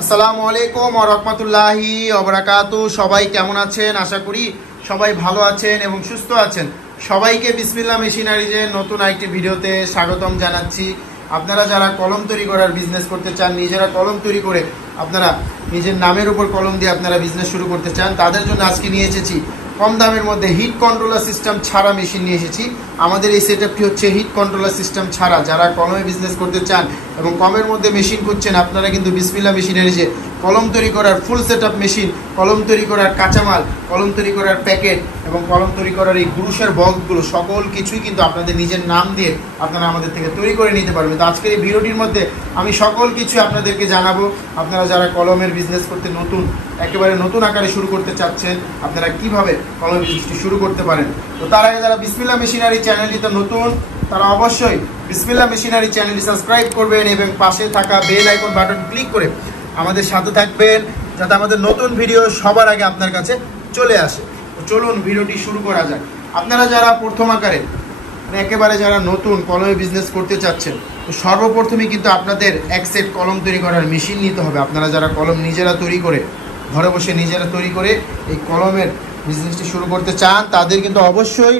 আসসালামু আলাইকুম ওয়া রাহমাতুল্লাহি ওয়া বারাকাতুহু। সবাই কেমন আছেন? আশা করি সবাই ভালো আছেন এবং সুস্থ আছেন। সবাইকে বিসমিল্লাহ মেশিনারিজের নতুন আরেকটি ভিডিওতে স্বাগতম জানাচ্ছি। আপনারা যারা কলম তৈরি করার বিজনেস করতে চান, নিজেরা কলম তৈরি করে আপনারা নিজের নামের উপর কলম দিয়ে আপনারা বিজনেস শুরু করতে চান, তাদের জন্য আজকে নিয়ে এসেছি কম দামের মধ্যে হিট কন্ট্রোলার সিস্টেম ছাড়া মেশিন নিয়ে এসেছি। আমাদের এই সেটআপটি হচ্ছে হিট কন্ট্রোলার সিস্টেম ছাড়া। যারা কলমে বিজনেস করতে চান এবং কমের মধ্যে মেশিন খুঁজছেন, আপনারা কিন্তু বিসমিল্লাহ মেশিনারিজে কলম তৈরি করার ফুল সেটআপ মেশিন, কলম তৈরি করার কাঁচামাল, কলম তৈরি করার প্যাকেট এবং কলম তৈরি করার এই গ্রুশের বক্সগুলো সকল কিছুই কিন্তু আপনাদের নিজের নাম দিয়ে আপনারা আমাদের থেকে তৈরি করে নিতে পারবেন। তো আজকের এই ভিডিওটির মধ্যে আমি সকল কিছু আপনাদেরকে জানাবো। আপনারা যারা কলমের বিজনেস করতে একেবারে নতুন আকারে শুরু করতে চাচ্ছেন, আপনারা কিভাবে কলম বিজনেসটি শুরু করতে পারেন। তো তার আগে যারা বিসমিল্লাহ মেশিনারি চ্যানেলটিতে নতুন, তারা অবশ্যই বিসমিল্লাহ মেশিনারি চ্যানেলটি সাবস্ক্রাইব করবেন এবং পাশে থাকা বেল আইকন বাটন ক্লিক করে আমাদের সাথে থাকবেন, যাতে আমাদের নতুন ভিডিও সবার আগে আপনার কাছে চলে আসে। তো চলুন ভিডিওটি শুরু করা যাক। আপনারা যারা প্রথম আকারে একেবারে যারা নতুন কলমে বিজনেস করতে চাচ্ছেন, তো সর্বপ্রথমেই কিন্তু আপনাদের এক সেট কলম তৈরি করার মেশিন নিতে হবে। আপনারা যারা কলম নিজেরা তৈরি করে ঘরে বসে নিজেরা তৈরি করে এই কলমের বিজনেসটি শুরু করতে চান, তাদের কিন্তু অবশ্যই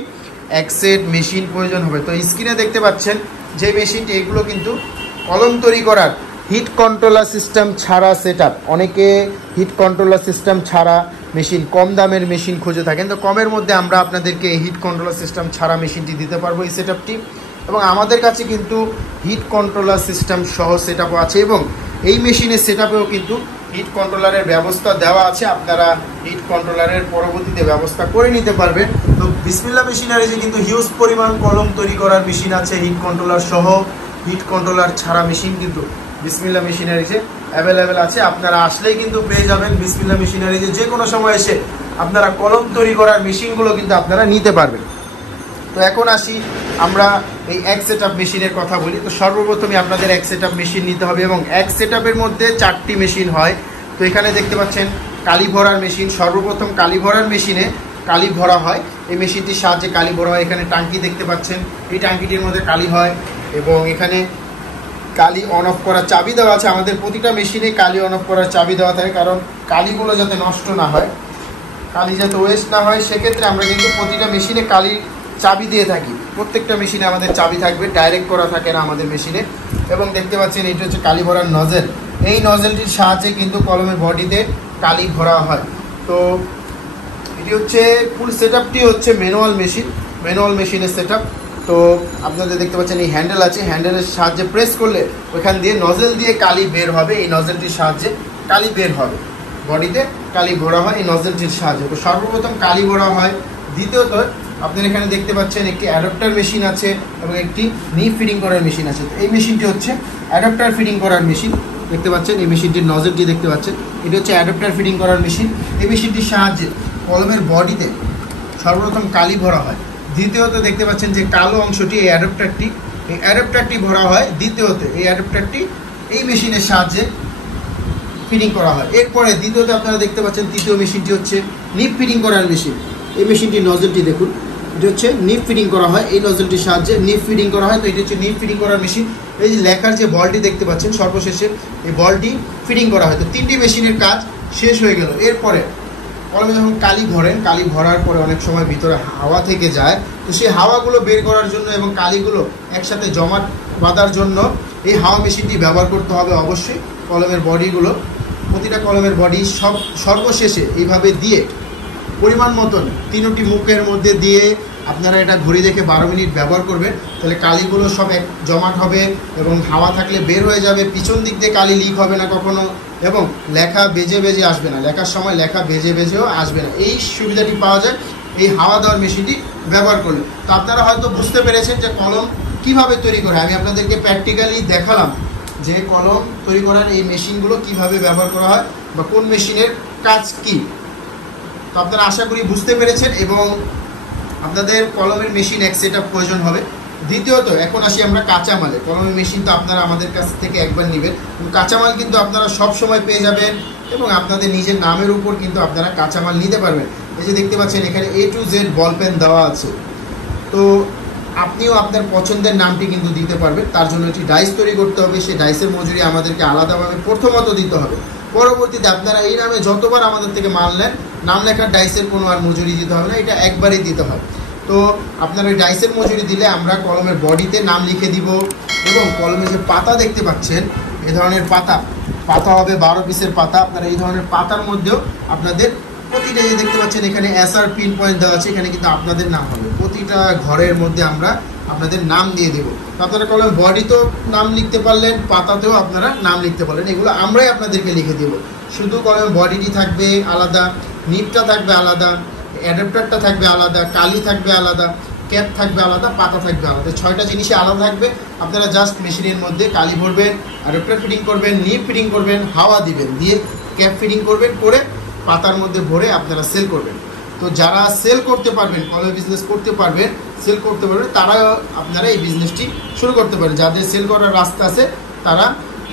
এক সেট মেশিন প্রয়োজন হবে। তো স্ক্রিনে দেখতে পাচ্ছেন যে মেশিনটি, এগুলো কিন্তু কলম তৈরি করার হিট কন্ট্রোলার সিস্টেম ছাড়া সেটআপ। অনেকে হিট কন্ট্রোলার সিস্টেম ছাড়া মেশিন, কম দামের মেশিন খুঁজে থাকেন। তো কমের মধ্যে আমরা আপনাদেরকে এই হিট কন্ট্রোলার সিস্টেম ছাড়া মেশিনটি দিতে পারবো, এই সেটআপটি। এবং আমাদের কাছে কিন্তু হিট কন্ট্রোলার সিস্টেম সহ সেটআপও আছে এবং এই মেশিনের সেটআপেও কিন্তু হিট কন্ট্রোলারের ব্যবস্থা দেওয়া আছে। আপনারা হিট কন্ট্রোলারের পরবর্তীতে ব্যবস্থা করে নিতে পারবেন। তো বিসমিল্লাহ মেশিনারিজে কিন্তু হিউজ পরিমাণ কলম তৈরি করার মেশিন আছে, হিট কন্ট্রোলার সহ। হিট কন্ট্রোলার ছাড়া মেশিন কিন্তু বিসমিল্লাহ মেশিনারিজে অ্যাভেলেবেল আছে। আপনারা আসলেই কিন্তু পেয়ে যাবেন বিসমিল্লাহ মেশিনারিজে। যে কোনো সময় এসে আপনারা কলম তৈরি করার মেশিনগুলো কিন্তু আপনারা নিতে পারবেন। তো এখন আসি আমরা এই এক সেটআপ মেশিনের কথা বলি। তো সর্বপ্রথমে আপনাদের এক সেটআপ মেশিন নিতে হবে এবং এক সেটআপের মধ্যে 4টি মেশিন হয়। তো এখানে দেখতে পাচ্ছেন কালি ভরার মেশিন। সর্বপ্রথম কালি ভরার মেশিনে কালি ভরা হয়, এই মেশিনটির সাহায্যে কালি ভরা হয়। এখানে টাঙ্কি দেখতে পাচ্ছেন, এই টাঙ্কিটির মধ্যে কালি হয় এবং এখানে কালি অন অফ করার চাবি দেওয়া আছে। আমাদের প্রতিটা মেশিনে কালি অন অফ করার চাবি দেওয়া থাকে, কারণ কালিগুলো যাতে নষ্ট না হয়, কালি যাতে ওয়েস্ট না হয়, সেক্ষেত্রে আমরা কিন্তু প্রতিটা মেশিনে কালির চাবি দিয়ে থাকি। প্রত্যেকটা মেশিনে আমাদের চাবি থাকবে, ডাইরেক্ট করা থাকে না আমাদের মেশিনে। এবং দেখতে পাচ্ছেন এটি হচ্ছে কালি ভরার নজেল। এই নজেলটির সাহায্যে কিন্তু কলমের বডিতে কালি ভরা হয়। তো এটি হচ্ছে ফুল সেটআপটি হচ্ছে ম্যানুয়াল মেশিন, ম্যানুয়াল মেশিনের সেটআপ। তো আপনাদের দেখতে পাচ্ছেন এই হ্যান্ডেল আছে, হ্যান্ডেলের সাহায্যে প্রেস করলে ওইখান দিয়ে নজেল দিয়ে কালি বের হবে। এই নজেলটির সাহায্যে কালি বের হবে, বডিতে কালি ভরা হয় এই নজেলটির সাহায্যে। তো সর্বপ্রথম কালি ভরা হয়। দ্বিতীয়ত আপনারা এখানে দেখতে পাচ্ছেন একটি অ্যাডাপ্টার মেশিন আছে এবং একটি নিপ ফিটিং করার মেশিন আছে। তো এই মেশিনটি হচ্ছে অ্যাডাপ্টার ফিটিং করার মেশিন। দেখতে পাচ্ছেন এই মেশিনটির নজেলটি দেখতে পাচ্ছেন, এটি হচ্ছে অ্যাডাপ্টার ফিটিং করার মেশিন। এই মেশিনটির সাহায্যে কলমের বডিতে সর্বপ্রথম কালি ভরা হয়। দ্বিতীয়ত দেখতে পাচ্ছেন যে কালো অংশটি, এই অ্যাডাপ্টারটি ভরা হয়। দ্বিতীয়ত এই অ্যাডাপ্টারটি এই মেশিনের সাহায্যে ফিটিং করা হয়। এরপরে দ্বিতীয়ত আপনারা দেখতে পাচ্ছেন তৃতীয় মেশিনটি হচ্ছে নিপ ফিটিং করার মেশিন। এই মেশিনটির নজলটি দেখুন, এটি হচ্ছে নিপ ফিটিং করা হয়, এই নজলটির সাহায্যে নিপ ফিটিং করা হয়। তো এটি হচ্ছে নিপ ফিটিং করার মেশিন। এই যে লেখার যে বলটি দেখতে পাচ্ছেন সর্বশেষে, এই বলটি ফিটিং করা হয়। তো 3টি মেশিনের কাজ শেষ হয়ে গেল। এরপরে কলমে যখন কালি ভরেন, কালি ভরার পরে অনেক সময় ভিতরে হাওয়া থেকে যায়। তো সেই হাওয়াগুলো বের করার জন্য এবং কালিগুলো একসাথে জমা বাঁধার জন্য এই হাওয়া মেশিনটি ব্যবহার করতে হবে অবশ্যই। কলমের বডিগুলো, প্রতিটা কলমের বডি সর্বশেষে এইভাবে দিয়ে পরিমাণ মতন 3টি মুখের মধ্যে দিয়ে আপনারা এটা ঘড়ি দেখে 12 মিনিট ব্যবহার করবেন। তাহলে কালিগুলো সব এক জমাট হবে এবং হাওয়া থাকলে বের হয়ে যাবে। পিছন দিক দিয়ে কালি লিক হবে না কখনো এবং লেখা বেজে বেজে আসবে না, লেখার সময় লেখা বেজে বেজেও আসবে না। এই সুবিধাটি পাওয়া যায় এই হাওয়া দেওয়ার মেশিনটি ব্যবহার করলে। তো আপনারা হয়তো বুঝতে পেরেছেন যে কলম কিভাবে তৈরি করে। আমি আপনাদেরকে প্র্যাকটিক্যালি দেখালাম যে কলম তৈরি করার এই মেশিনগুলো কিভাবে ব্যবহার করা হয় বা কোন মেশিনের কাজ কী। তো আপনারা আশা করি বুঝতে পেরেছেন এবং আপনাদের কলমের মেশিন এক সেটআপ প্রয়োজন হবে। দ্বিতীয়ত এখন আসি আমরা কাঁচামালে। কলমের মেশিন তো আপনারা আমাদের কাছ থেকে একবার নেবেন, কাঁচামাল কিন্তু আপনারা সব সময় পেয়ে যাবেন এবং আপনাদের নিজের নামের উপর কিন্তু আপনারা কাঁচামাল নিতে পারবেন। এই যে দেখতে পাচ্ছেন এখানে A to Z ball pen দেওয়া আছে। তো আপনিও আপনার পছন্দের নামটি কিন্তু দিতে পারবেন। তার জন্য একটি ডাইস তৈরি করতে হবে, সেই ডাইসের মজুরি আমাদেরকে আলাদাভাবে প্রথমত দিতে হবে। পরবর্তীতে আপনারা এই নামে যতবার আমাদের থেকে মাল নেন, নাম লেখার ডাইসের কোনো আর মজুরি দিতে হবে না, এটা একবারই দিতে হয়। তো আপনার ওই ডাইসের মজুরি দিলে আমরা কলমের বডিতে নাম লিখে দিব, এবং কলমে যে পাতা দেখতে পাচ্ছেন এই ধরনের পাতা হবে 12 পিসের পাতা। আপনারা এই ধরনের পাতার মধ্যেও আপনাদের প্রতিটা যে দেখতে পাচ্ছেন এখানে SR পিন পয়েন্ট দেওয়া আছে, এখানে কিন্তু আপনাদের নাম হবে। প্রতিটা ঘরের মধ্যে আমরা আপনাদের নাম দিয়ে দেবো। তো আপনারা কলম বডিতেও নাম লিখতে পারলেন, পাতাতেও আপনারা নাম লিখতে পারলেন, এগুলো আমরাই আপনাদেরকে লিখে দেবো। শুধু কলম বডিটি থাকবে আলাদা, নিপটা থাকবে আলাদা, অ্যাডাপ্টারটা থাকবে আলাদা, কালি থাকবে আলাদা, ক্যাপ থাকবে আলাদা, পাতা থাকবে আলাদা, 6টা জিনিসই আলাদা থাকবে। আপনারা জাস্ট মেশিনের মধ্যে কালি ভরবেন, অ্যাডাপ্টার ফিটিং করবেন, নিপ ফিটিং করবেন, হাওয়া দিবেন, দিয়ে ক্যাপ ফিটিং করবেন, করে পাতার মধ্যে ভরে আপনারা সেল করবেন। তো যারা সেল করতে পারবেন, কলম বিজনেস করতে পারবেন, সেল করতে পারবেন, তারা আপনারা এই বিজনেসটি শুরু করতে পারেন। যাদের সেল করার রাস্তা আছে তারা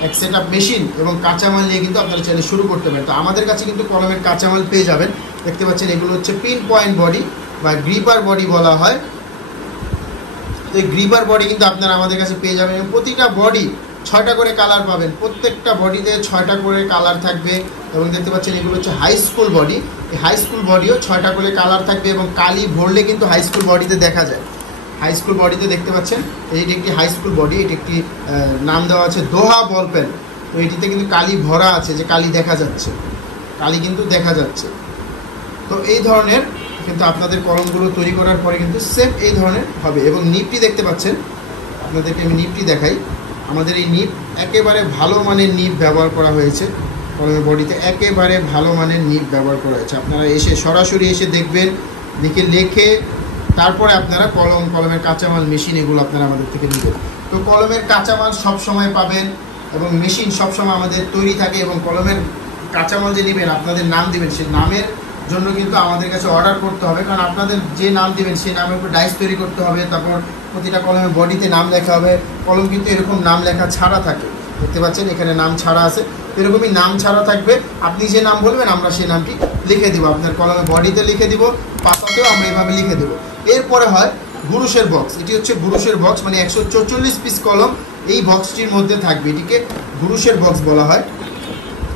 এক সেট আপ মেশিন এবং কাঁচামাল নিয়ে কিন্তু আপনারা চাইলে শুরু করতে পারেন। তো আমাদের কাছে কিন্তু কলমের কাঁচামাল পেয়ে যাবেন। দেখতে পাচ্ছেন এগুলো হচ্ছে পিন পয়েন্ট বডি বা গ্রিপার বডি বলা হয়। তো এই গ্রিপার বডি কিন্তু আপনারা আমাদের কাছে পেয়ে যাবেন, এবং প্রতিটা বডি 6টা করে কালার পাবেন, প্রত্যেকটা বডিতে 6টা করে কালার থাকবে। এবং দেখতে পাচ্ছেন এগুলো হচ্ছে হাই স্কুল বডি, এই হাই স্কুল বডিও 6টা করে কালার থাকবে, এবং কালি ভরলে কিন্তু হাই স্কুল বডিতে দেখা যায়। হাই স্কুল বডিতে দেখতে পাচ্ছেন এটি একটি হাই স্কুল বডি, এটি একটি নাম দেওয়া আছে দোহা বল পেন। তো এটিতে কিন্তু কালি ভরা আছে, যে কালি দেখা যাচ্ছে, কালি কিন্তু দেখা যাচ্ছে। তো এই ধরনের কিন্তু আপনাদের কলমগুলো তৈরি করার পরে কিন্তু সেম এই ধরনের হবে। এবং নিপটি দেখতে পাচ্ছেন, আপনাদেরকে আমি নিপটি দেখাই। আমাদের এই নিপ একেবারে ভালো মানের নিপ ব্যবহার করা হয়েছে, কলমের বডিতে একেবারে ভালো মানের নিপ ব্যবহার করা হয়েছে। আপনারা এসে সরাসরি এসে দেখবেন, দেখে লেখে তারপরে আপনারা কলমের কাঁচামাল মেশিন এগুলো আপনারা আমাদের থেকে নেবেন। তো কলমের কাঁচামাল সব সময় পাবেন, এবং মেশিন সব সময় আমাদের তৈরি থাকে। এবং কলমের কাঁচামাল যে নেবেন, আপনাদের নাম দিবেন, সেই নামের জন্য কিন্তু আমাদের কাছে অর্ডার করতে হবে, কারণ আপনাদের যে নাম দিবেন সেই নামের উপর ডাইস তৈরি করতে হবে। তারপর প্রতিটা কলমের বডিতে নাম লেখা হবে। কলম কিন্তু এরকম নাম লেখা ছাড়া থাকে, দেখতে পাচ্ছেন এখানে নাম ছাড়া আছে, এরকমই নাম ছাড়া থাকবে। আপনি যে নাম বলবেন আমরা সেই নামটি লিখে দিব, আপনার কলমের বডিতে লিখে দিব, পাতাতেও আমরা এভাবে লিখে দেবো। এরপরে হয় বুরুশের বক্স। এটি হচ্ছে বুরুশের বক্স, মানে 144 পিস কলম এই বক্সটির মধ্যে থাকবে, এটিকে বুরুশের বক্স বলা হয়।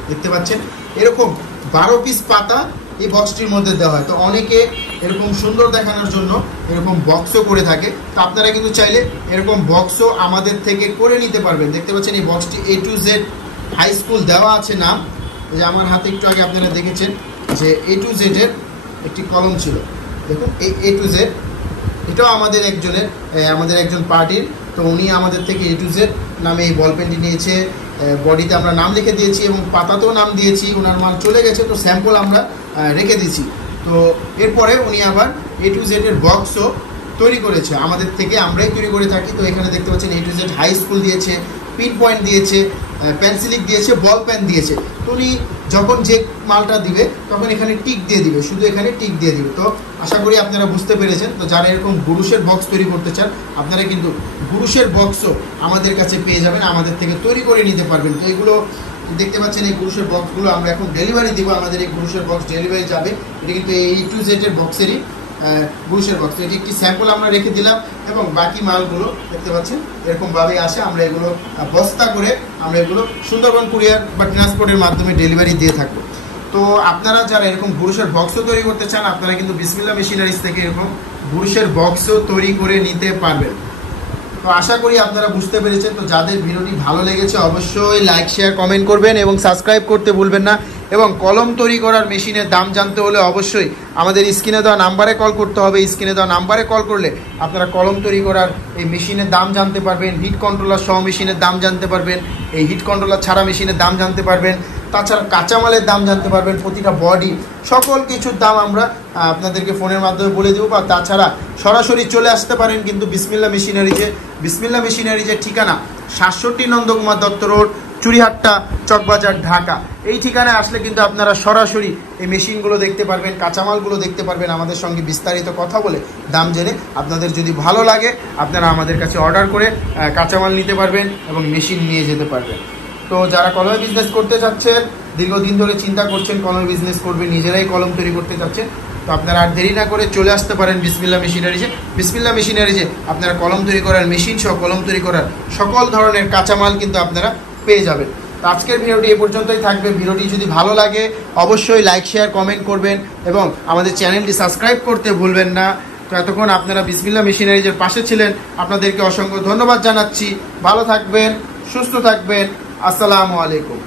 দেখতে পাচ্ছেন এরকম 12 পিস পাতা এই বক্সটির মধ্যে দেওয়া হয়। তো অনেকে এরকম সুন্দর দেখানোর জন্য এরকম বক্সও করে থাকে। তো আপনারা কিন্তু চাইলে এরকম বক্সও আমাদের থেকে করে নিতে পারবেন। দেখতে পাচ্ছেন এই বক্সটি A to Z high school দেওয়া আছে নাম। যে আমার হাতে একটু আগে আপনারা দেখেছেন যে A to Z এর একটি কলম ছিল, দেখুন এই A to Z, এটাও আমাদের একজন পার্টির। তো উনি আমাদের থেকে A to Z নামে এই বল পেনটি নিয়েছে। বডিতে আমরা নাম লিখে দিয়েছি এবং পাতাতেও নাম দিয়েছি। ওনার মাল চলে গেছে, তো স্যাম্পল আমরা রেখে দিয়েছি। তো এরপরে উনি আবার A to Z এর বক্সও তৈরি করেছে, আমাদের থেকে আমরাই তৈরি করে থাকি। তো এখানে দেখতে পাচ্ছেন A to Z high school দিয়েছে, পিন পয়েন্ট দিয়েছে, পেন্সিলিক দিয়েছে, বল পেন দিয়েছে। তো উনি যখন যে মালটা দিবে তখন এখানে টিক দিয়ে দিবে, শুধু এখানে টিক দিয়ে দিবে। তো আশা করি আপনারা বুঝতে পেরেছেন। তো যারা এরকম বুরুশের বক্স তৈরি করতে চান, আপনারা কিন্তু বুরুশের বক্সও আমাদের কাছে পেয়ে যাবেন, আমাদের থেকে তৈরি করে নিতে পারবেন। তো এগুলো দেখতে পাচ্ছেন এই বুরুশের বক্সগুলো আমরা এখন ডেলিভারি দিব। আমাদের এই বুরুশের বক্স ডেলিভারি যাবে, এটা কিন্তু A to Z এর বক্সেরই বুরুশের বক্স। এটি একটি স্যাম্পল আমরা রেখে দিলাম, এবং বাকি মালগুলো দেখতে পাচ্ছেন এরকমভাবে আসে। আমরা এগুলো বস্তা করে আমরা এগুলো সুন্দরবন কুরিয়ার বা ট্রান্সপোর্টের মাধ্যমে ডেলিভারি দিয়ে থাকবো। তো আপনারা যারা এরকম বুরুশের বক্সও তৈরি করতে চান, আপনারা কিন্তু বিসমিল্লাহ মেশিনারিজ থেকে এরকম বুরুশের বক্সও তৈরি করে নিতে পারবেন। তো আশা করি আপনারা বুঝতে পেরেছেন। তো যাদের ভিডিওটি ভালো লেগেছে অবশ্যই লাইক, শেয়ার, কমেন্ট করবেন এবং সাবস্ক্রাইব করতে ভুলবেন না। এবং কলম তৈরি করার মেশিনের দাম জানতে হলে অবশ্যই আমাদের স্ক্রিনে দেওয়া নাম্বারে কল করতে হবে। স্ক্রিনে দেওয়া নাম্বারে কল করলে আপনারা কলম তৈরি করার এই মেশিনের দাম জানতে পারবেন, হিট কন্ট্রোলার সহ মেশিনের দাম জানতে পারবেন, এই হিট কন্ট্রোলার ছাড়া মেশিনের দাম জানতে পারবেন, তাছাড়া কাঁচামালের দাম জানতে পারবেন, প্রতিটা বডি সকল কিছুর দাম আমরা আপনাদেরকে ফোনের মাধ্যমে বলে দেবো। বা তাছাড়া সরাসরি চলে আসতে পারেন কিন্তু বিসমিল্লাহ মেশিনারিজের ঠিকানা 67 নন্দকুমার দত্ত রোড, চুরিহাট্টা, চকবাজার, ঢাকা। এই ঠিকানায় আসলে কিন্তু আপনারা সরাসরি এই মেশিনগুলো দেখতে পারবেন, কাঁচামালগুলো দেখতে পারবেন, আমাদের সঙ্গে বিস্তারিত কথা বলে দাম জেনে আপনাদের যদি ভালো লাগে আপনারা আমাদের কাছে অর্ডার করে কাঁচামাল নিতে পারবেন এবং মেশিন নিয়ে যেতে পারবেন। তো যারা কলমের বিজনেস করতে চাচ্ছেন, দীর্ঘদিন ধরে চিন্তা করছেন কলমের বিজনেস করবেন, নিজেরাই কলম তৈরি করতে চাচ্ছেন, তো আপনারা আর দেরি না করে চলে আসতে পারেন বিসমিল্লাহ মেশিনারিজে। আপনারা কলম তৈরি করার মেশিন সহ কলম তৈরি করার সকল ধরনের কাঁচামাল কিন্তু আপনারা পেয়ে যাবেন। তো আজকের ভিডিওটি এ পর্যন্তই থাকবে। ভিডিওটি যদি ভালো লাগে অবশ্যই লাইক শেয়ার কমেন্ট করবেন এবং আমাদের চ্যানেলটি সাবস্ক্রাইব করতে ভুলবেন না। তো এতক্ষণ আপনারা বিসমিল্লাহ মেশিনারিজের পাশে ছিলেন, আপনাদেরকে অসংখ্য ধন্যবাদ জানাচ্ছি। ভালো থাকবেন, সুস্থ থাকবেন। আসসালামু আলাইকুম।